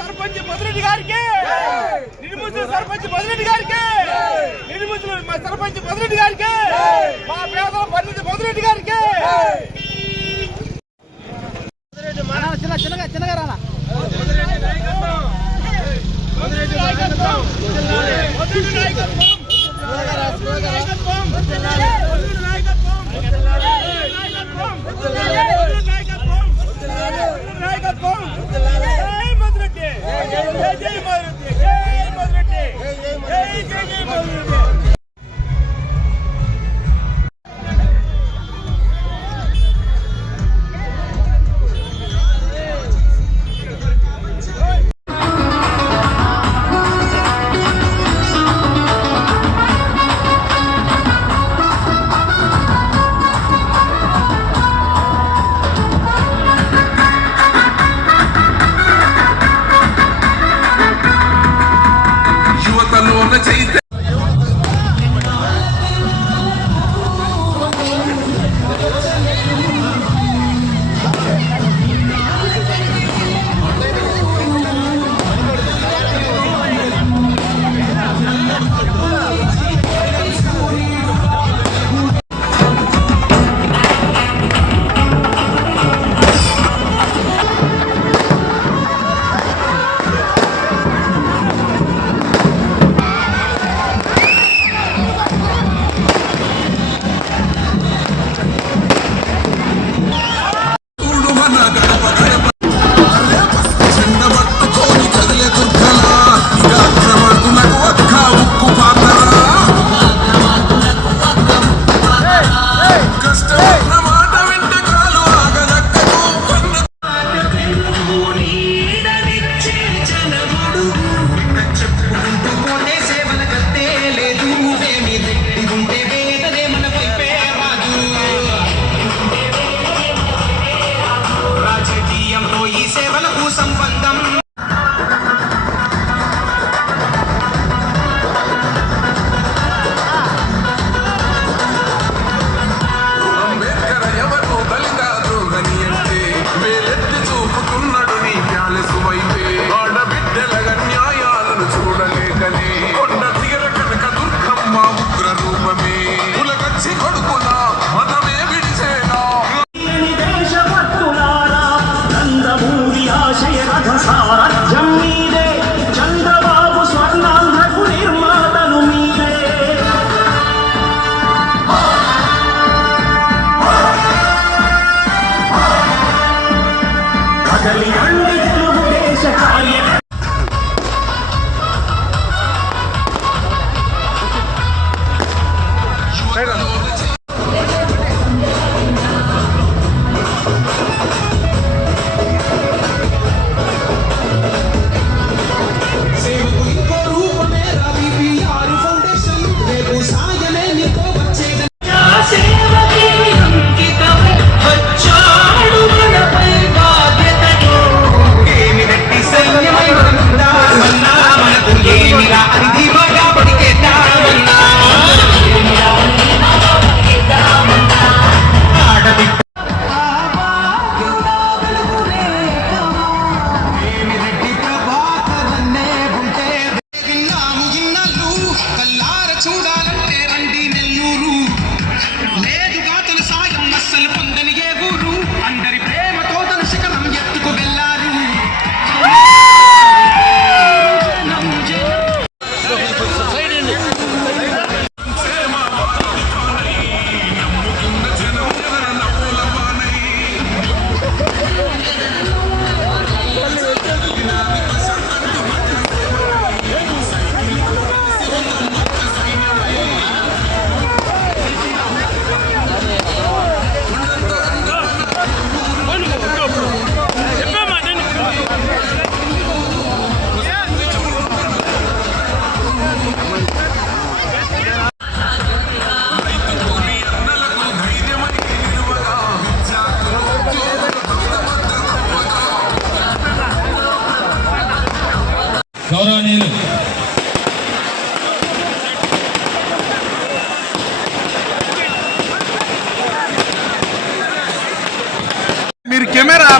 సర్పంచ్ మధురెడ్డి గారికి! నిర్మూసిన సర్పంచ్ మధురెడ్డి గారికి! మా సర్పంచ్ మధురెడ్డి గారికి! మా పేద పండిత మధురెడ్డి గారికి! చిన్న చిన్నగా చిన్నగా రానా? నాయకత్వం!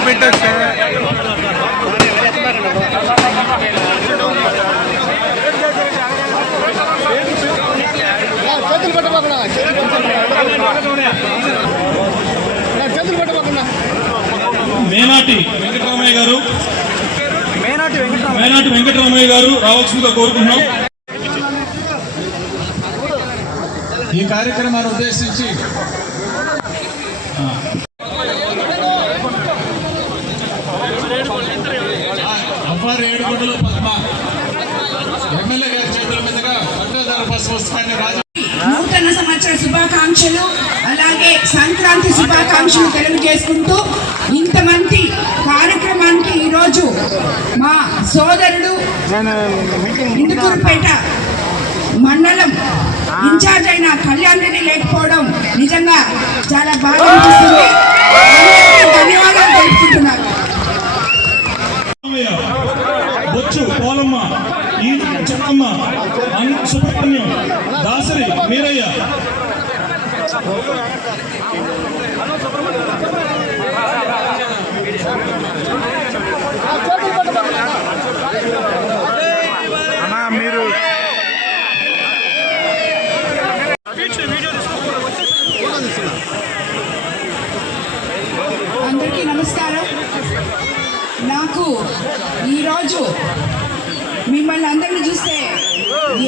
పెట్టచ్చు చేతులు పెట్టకుండా చేతులు మేనాటి వెంకటరామయ్య. గారు మేనాటి వెంకటరామయ్య గారు రావాల్సిందిగా కోరుకున్నాం ఈ కార్యక్రమాన్ని ఉద్దేశించి నూతన సంవత్సర శుభాకాంక్షలు అలాగే సంక్రాంతి శుభాకాంక్షలు తెలియజేసుకుంటూ ఇంతమంది కార్యక్రమానికి ఈరోజు మా సోదరుడు ఇందుకూరుపేట మండలం ఇన్ఛార్జ్ అయిన కళ్యాణ్ రెడ్డి లేకపోవడం నిజంగా చాలా బాగా అనిపిస్తుంది. ధన్యవాదాలు బొచ్చు పోలమ్మ ఈ చెన్నమ్మ పుణ్యం దాసరి దాసరి Thank you నమస్కారం నాకు ఈరోజు మిమ్మల్ని అందరిని చూస్తే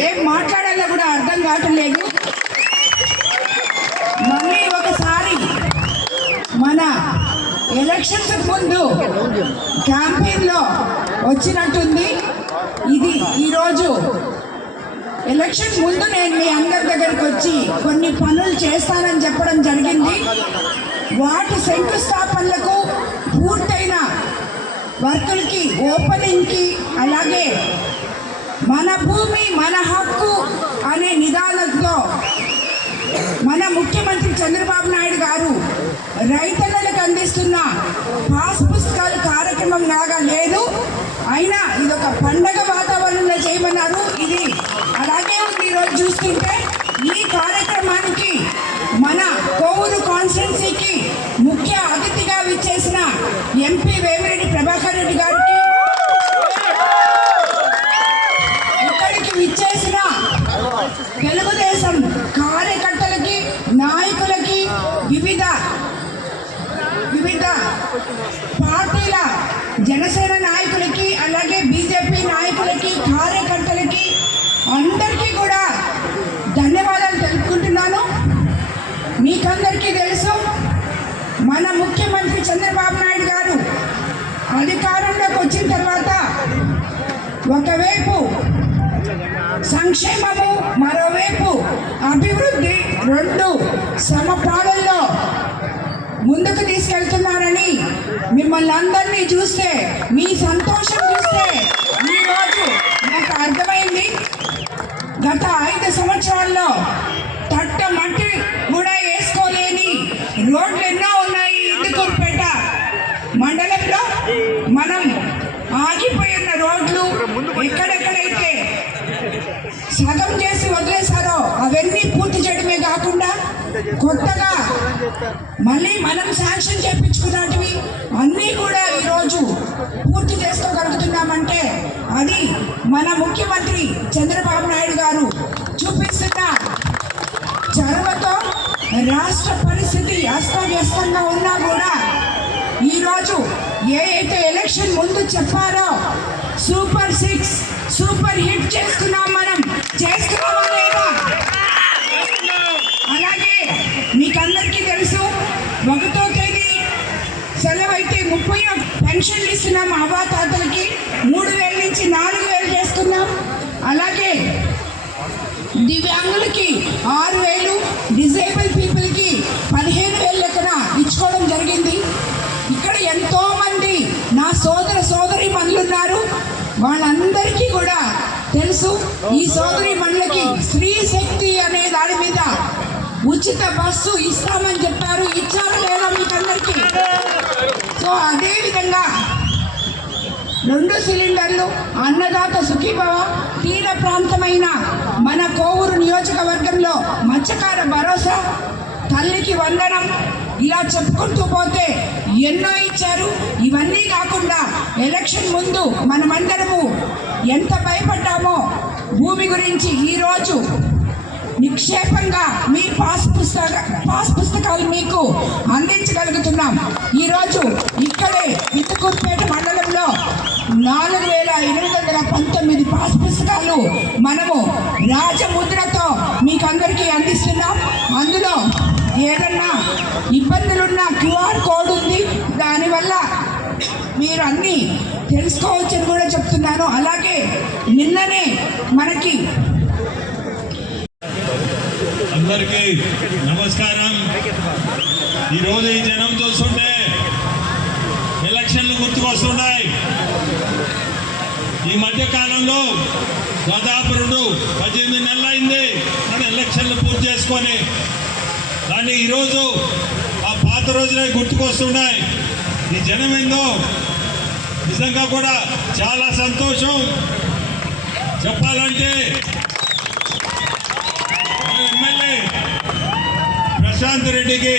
ఏం మాట్లాడాలో కూడా అర్థం కావటం లేదు మళ్ళీ ఒకసారి మన ఎలక్షన్స్ ముందు క్యాంపెయిన్లో వచ్చినట్టుంది. ఇది ఈరోజు ఎలక్షన్ ముందు నేను మీ అందరి దగ్గరికి వచ్చి కొన్ని పనులు చేస్తానని చెప్పడం జరిగింది. వాటి శంకుస్థాపనలకు పూర్తయిన వర్కులకి ఓపెనింగ్కి అలాగే మన భూమి మన హక్కు అనే నిదానంతో మన ముఖ్యమంత్రి చంద్రబాబు నాయుడు గారు రైతన్నలకు అందిస్తున్న పాస్ పుస్తకాలు కార్యక్రమం లాగా లేదు. అయినా ఇది ఒక పండగ వాతావరణంలో చేయమన్నారు. ఇది అలాగే ఉంది ఈరోజు చూస్తుంటే. ఈ కార్యక్రమానికి మన కోవూరు కాన్స్టిట్యున్సీకి ముఖ్య అతిథిగా విచ్చేసిన ఎంపీ జనసేన నాయకులకి అలాగే బీజేపీ నాయకులకి కార్యకర్తలకి అందరికీ కూడా ధన్యవాదాలు తెలుపుకుంటున్నాను. మీకందరికీ తెలుసు మన ముఖ్యమంత్రి చంద్రబాబు నాయుడు గారు అధికారంలోకి వచ్చిన తర్వాత ఒకవైపు సంక్షేమము మరోవైపు అభివృద్ధి రెండు సమపాలల్లో ముందుకు తీసుకెళ్తున్నారని మిమ్మల్ని అందరినీ చూస్తే మీ సంతోషం చూస్తే ఈరోజు నాకు అర్థమైంది. గత ఐదు సంవత్సరాల్లో తట్ట మట్టి కూడా వేసుకోలేని రోడ్లు ఎన్నో ఉన్నాయి ఇందుకూరుపేట మండలంలో. మనం ఆగిపోయిన రోడ్లు ఎక్కడెక్కడైతే సగం చేసి వదిలేశారో అవన్నీ పూర్తి చేయడమే కాకుండా కొత్తగా మళ్ళీ మనం మన ముఖ్యమంత్రి చంద్రబాబు నాయుడు గారు చూపిస్తున్న చొరవతో రాష్ట్ర పరిస్థితి అస్తవ్యస్తంగా ఉన్నా కూడా ఈరోజు ఏ అయితే ఎలక్షన్ ముందు చెప్పారో సూపర్ సిక్స్ సూపర్ హిట్ చేస్తున్నాం మనం. చేస్తున్నామా లేదా? అలాగే మీకందరికీ తెలుసు ఒకటో తేదీ సెలవు అయితే ముప్పై పెన్షన్లు ఇస్తున్నాం అవాతాతలకి మూడు వేల నుంచి నాలుగు వేలు చేస్తున్నాం. అలాగే దివ్యాంగులకి ఆరు వేలు డిజేబుల్ పీపుల్కి పదిహేను వేలు లెక్కన ఇచ్చుకోవడం జరిగింది. ఇక్కడ ఎంతోమంది నా సోదర సోదరి మనులున్నారు. వాళ్ళందరికీ కూడా తెలుసు ఈ సోదరి మనులకి స్త్రీ శక్తి అనే దాని మీద ఉచిత బస్సు ఇస్తామని చెప్పారు. ఇచ్చారు లేదా మీకందరికీ. సో అదే రెండు సిలిండర్లు అన్నదాత సుఖీభవ తీర ప్రాంతమైన మన కోవూరు నియోజకవర్గంలో మత్స్యకార భరోసా తల్లికి వందనం ఇలా చెప్పుకుంటూ పోతే ఎన్నో ఇచ్చారు. ఇవన్నీ కాకుండా ఎలక్షన్ ముందు మనమందరము ఎంత భయపడ్డామో భూమి గురించి ఈరోజు నిక్షేపంగా మీ పాస్ పుస్తక పాస్ పుస్తకాలు మీకు అందించగలుగుతున్నాం. ఈరోజు ఇక్కడే విత్తుకూరుపేట మండలం నాలుగు వేల ఎనిమిది వందల పంతొమ్మిది పాస్ పుస్తకాలు మనము రాజముద్రతో మీకు అందరికీ అందిస్తున్నాం. అందులో ఏదన్నా ఇబ్బందులున్న క్యూఆర్ కోడ్ ఉంది. దానివల్ల మీరు అన్నీ తెలుసుకోవచ్చని కూడా చెప్తున్నాను. అలాగే నిన్ననే మనకి అందరికీ నమస్కారం. ఈరోజు ఈ జనం చూస్తుంటే ఎలక్షన్లు గుర్తుకొస్తున్నాయి ఈ మధ్య కాలంలో దాదాపు రెండు పద్దెనిమిది నెలలు అయింది మన ఎలక్షన్లు పూర్తి చేసుకొని. కానీ ఈరోజు ఆ పాత రోజులే గుర్తుకొస్తున్నాయి. ఈ జనం ఏందో? నిజంగా కూడా చాలా సంతోషం. చెప్పాలంటే ఎమ్మెల్యే ప్రశాంత్ రెడ్డికి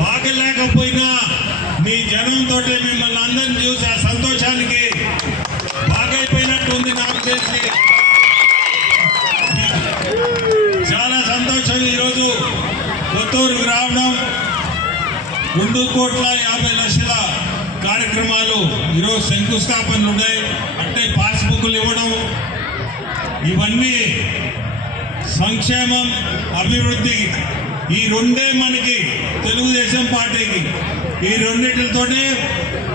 బాగలేకపోయినా మీ జనంతో మేము రెండు కోట్ల యాభై లక్షల కార్యక్రమాలు ఈరోజు శంకుస్థాపనలు ఉన్నాయి. అంటే పాస్బుక్లు ఇవ్వడం ఇవన్నీ సంక్షేమం అభివృద్ధి ఈ రెండే మనకి తెలుగుదేశం పార్టీకి. ఈ రెండింటితోనే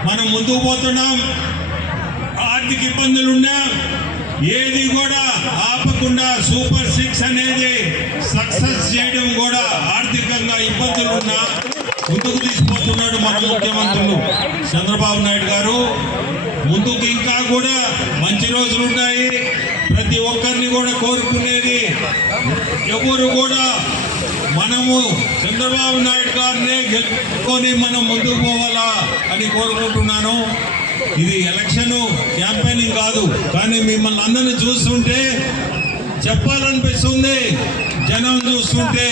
మనం ముందుకు పోతున్నాం. ఆర్థిక ఇబ్బందులున్నా ఏది కూడా ఆపకుండా సూపర్ సిక్స్ అనేది సక్సెస్ చేయడం కూడా ఆర్థికంగా ఇబ్బందులు ఉన్నా ముందుకు తీసుకుపోతున్నాడు మన ముఖ్యమంత్రులు. చంద్రబాబు నాయుడు గారు. ముందుకు ఇంకా కూడా మంచి రోజులు ఉన్నాయి ప్రతి ఒక్కరిని కూడా కోరుకునేది ఎవరు కూడా మనము చంద్రబాబు నాయుడు గారినే గెలుపుకొని మనం ముందుకు పోవాలా అని కోరుకుంటున్నాను. ఇది ఎలక్షన్ క్యాంపెయినింగ్ కాదు. కానీ మిమ్మల్ని అందరిని చూస్తుంటే చెప్పాలనిపిస్తుంది. జనం చూస్తుంటే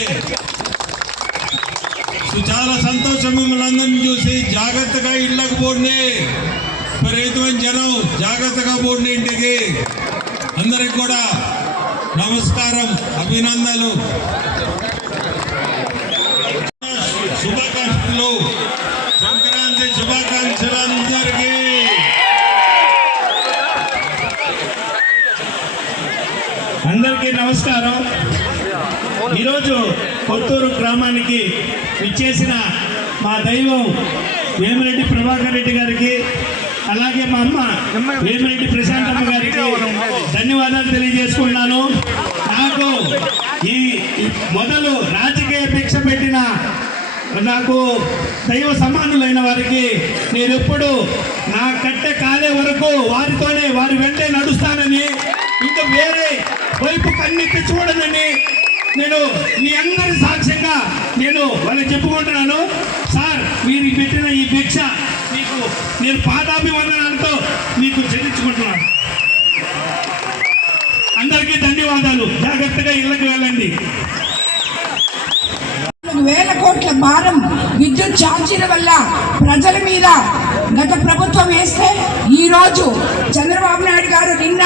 చాలా సంతోషం మిమ్మల్ని అందరినీ చూసి. జాగ్రత్తగా ఇళ్ళకు పోండి. విపరీతమైన జనం జాగ్రత్తగా పోండి ఇంటికి. అందరికి కూడా నమస్కారం అభినందనలు. శుభాకాంక్షలు. సంక్రాంతి శుభాకాంక్షలు అందరికీ. అందరికీ నమస్కారం. కొత్తూరు గ్రామానికి ఇచ్చేసిన మా దైవం వేమిరెడ్డి ప్రభాకర్ రెడ్డి గారికి అలాగే మా అమ్మ వేమిరెడ్డి ప్రశాంతమ్మ గారికి ధన్యవాదాలు తెలియజేసుకున్నాను నాకు ఈ ఈ మొదలు రాజకీయ భిక్ష పెట్టిన నాకు దైవ సమానులైన వారికి నేను ఎప్పుడు నా కట్టె కాలే వరకు వారితోనే వారి వెంటే నడుస్తానని ఇంకా వేరే వైపు కన్నెత్తి చూడనని నేను మీ అందరి సాక్ష్యంగా నేను వాళ్ళకి చెప్పుకుంటున్నాను. సార్ మీరు పెట్టిన ఈ భిక్ష మీకు నేను పాదాభివందనాలతో మీకు చెల్లించుకుంటున్నాను. అందరికీ ధన్యవాదాలు. జాగ్రత్తగా ఇళ్ళకి వెళ్ళండి. వేల కోట్ల భారం విద్యుత్ ఛార్జీల వల్ల ప్రజల మీద గత ప్రభుత్వం వేస్తే ఈ రోజు చంద్రబాబు నాయుడు గారు నిన్న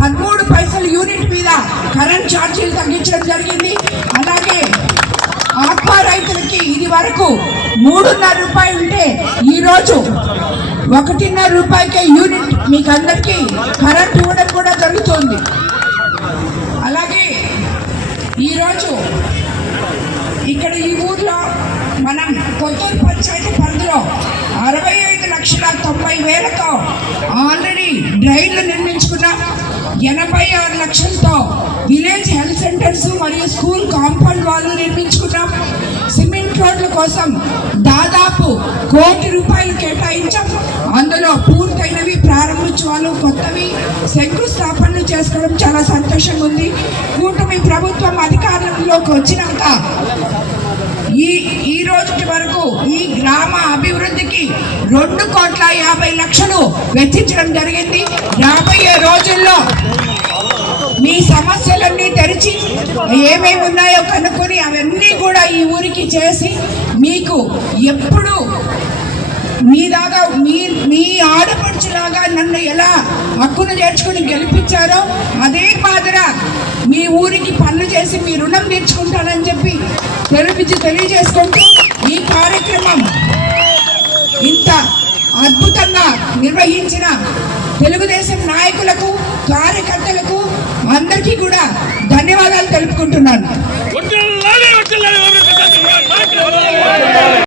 పదమూడు పైసలు యూనిట్ మీద కరెంట్ ఛార్జీలు తగ్గించడం జరిగింది. అలాగే ఆత్మ రైతులకి ఇది వరకు మూడున్నర రూపాయలు ఉంటే ఈరోజు ఒకటిన్నర రూపాయికే యూనిట్ మీకు అందరికీ కరెంట్ ఇవ్వడం కూడా జరుగుతుంది. అలాగే ఈరోజు ఇక్కడ ఈ ఊర్లో మనం కొత్తూరు పంచాయతీ పరిధిలో అరవై ఐదు లక్షల తొంభై వేలతో ఆల్రెడీ డ్రైన్లు నిర్మించుకున్నాం. ఎనభై ఆరు లక్షలతో విలేజ్ హెల్త్ సెంటర్స్ మరియు స్కూల్ కాంపౌండ్ వాళ్ళు నిర్మించుకున్నాం. సిమెంట్ రోడ్ల కోసం దాదాపు కోటి రూపాయలు కేటాయించాం. అందులో పూర్తయినవి ప్రారంభించాలు కొత్తవి శంకుస్థాపనలు చేసుకోవడం చాలా సంతోషంగా ఉంది. కూటమి ప్రభుత్వం అధికారంలోకి వచ్చినాక ఈ ఈ రోజుటి వరకు ఈ గ్రామ అభివృద్ధికి రెండు కోట్ల యాభై లక్షలు వెచ్చించడం జరిగింది. రాబోయే రోజుల్లో మీ సమస్యలన్నీ తెరిచి ఏమేమి ఉన్నాయో కనుక్కొని అవన్నీ కూడా ఈ ఊరికి చేసి మీకు ఎప్పుడు మీ దాకా మీ మీ ఆడపడుచులాగా నన్ను ఎలా హక్కును చేర్చుకుని గెలిపించారో అదే మాదిర మీ ఊరికి పనులు చేసి మీ రుణం తీర్చుకుంటానని చెప్పి తెలిపించి తెలియజేసుకుంటూ ఈ కార్యక్రమం ఇంత అద్భుతంగా నిర్వహించిన తెలుగుదేశం నాయకులకు కార్యకర్తలకు అందరికీ కూడా ధన్యవాదాలు తెలుపుకుంటున్నాను.